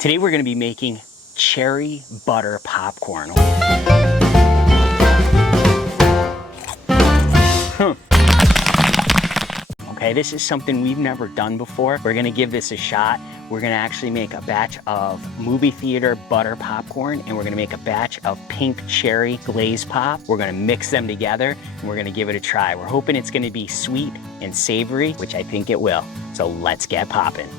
Today we're gonna be making cherry butter popcorn. Okay, this is something we've never done before. We're gonna give this a shot. We're gonna actually make a batch of movie theater butter popcorn, and we're gonna make a batch of pink cherry glaze pop. We're gonna mix them together, and we're gonna give it a try. We're hoping it's gonna be sweet and savory, which I think it will. So let's get popping.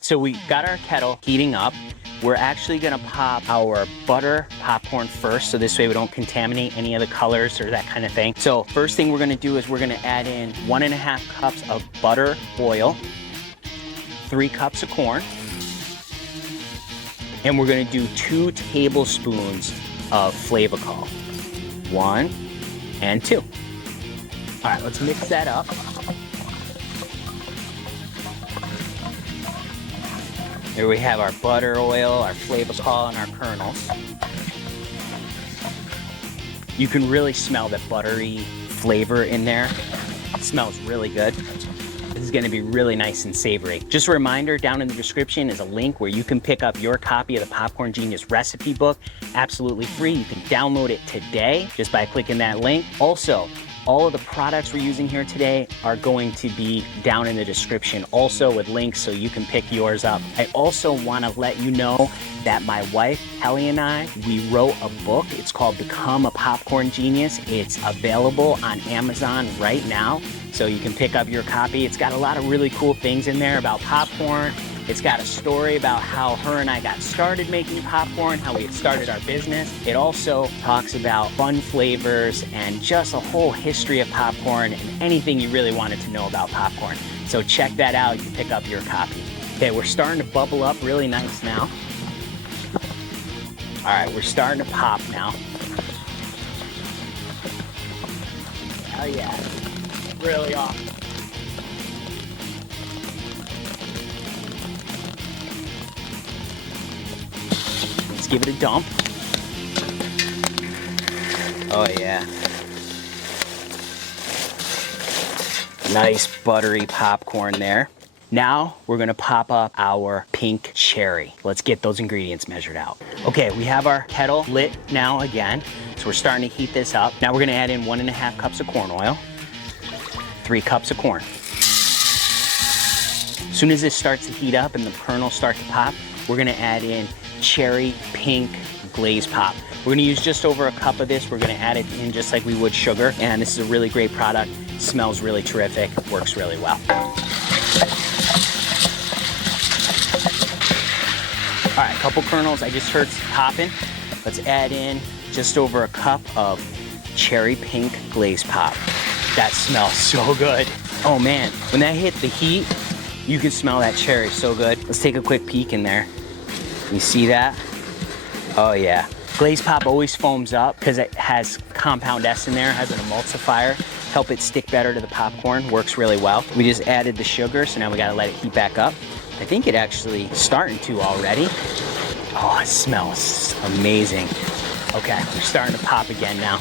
So we got our kettle heating up. We're actually gonna pop our butter popcorn first, so this way we don't contaminate any of the colors or that kind of thing. So first thing we're gonna do is we're gonna add in 1.5 cups of butter oil, 3 cups of corn, and we're gonna do 2 tablespoons of Flavacol. 1 and 2. All right, let's mix that up. Here we have our butter oil, our Flavacol, and our kernels. You can really smell the buttery flavor in there. It smells really good. This is gonna be really nice and savory. Just a reminder, down in the description is a link where you can pick up your copy of the Popcorn Genius recipe book, absolutely free. You can download it today just by clicking that link. Also, all of the products we're using here today are going to be down in the description also with links so you can pick yours up. I also want to let you know that my wife, Kelly, and I, we wrote a book. It's called Become a Popcorn Genius. It's available on Amazon right now, so you can pick up your copy. It's got a lot of really cool things in there about popcorn. It's got a story about how her and I got started making popcorn, how we started our business. It also talks about fun flavors and just a whole history of popcorn and anything you really wanted to know about popcorn. So check that out, you can pick up your copy. Okay, we're starting to bubble up really nice now. All right, we're starting to pop now. Oh yeah, really awesome. Give it a dump. Oh yeah. Nice buttery popcorn there. Now we're gonna pop up our pink cherry. Let's get those ingredients measured out. Okay, we have our kettle lit now again. So we're starting to heat this up. Now we're gonna add in 1.5 cups of corn oil, 3 cups of corn. As soon as this starts to heat up and the kernels start to pop, we're gonna add in cherry pink glaze pop. We're gonna use just over a cup of this. We're gonna add it in just like we would sugar. And this is a really great product. Smells really terrific, works really well. All right, a couple kernels I just heard popping. Let's add in just over a cup of cherry pink glaze pop. That smells so good. Oh man, when that hit the heat, you can smell that cherry so good. Let's take a quick peek in there. You see that? Oh yeah. Glaze pop always foams up because it has compound S in there, has an emulsifier, help it stick better to the popcorn, works really well. We just added the sugar, so now we gotta let it heat back up. I think it actually starting to already. Oh, it smells amazing. Okay, we're starting to pop again now.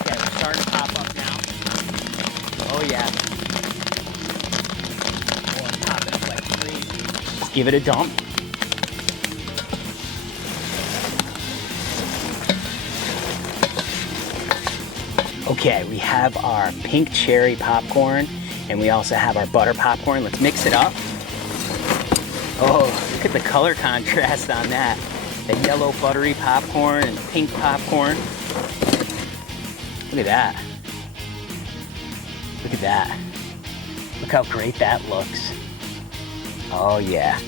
Okay, we're starting to pop up now. Oh yeah. Give it a dump. Okay, we have our pink cherry popcorn and we also have our butter popcorn. Let's mix it up. Oh, look at the color contrast on that. The yellow buttery popcorn and the pink popcorn. Look at that. Look at that. Look how great that looks. Oh yeah,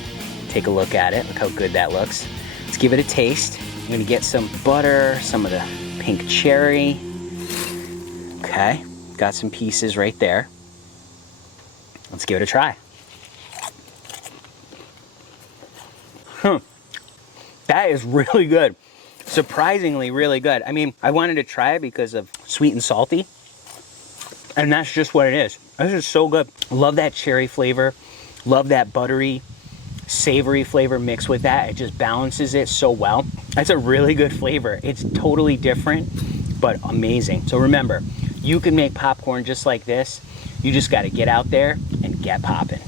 take a look at it. Look how good that looks. Let's give it a taste. I'm gonna get some butter, some of the pink cherry. Okay, got some pieces right there. Let's give it a try. That is really good. Surprisingly really good. I mean, I wanted to try it because of sweet and salty, and that's just what it is. This is so good. Love that cherry flavor. Love that buttery, savory flavor mixed with that. It just balances it so well. That's a really good flavor. It's totally different, but amazing. So remember, you can make popcorn just like this. You just got to get out there and get popping.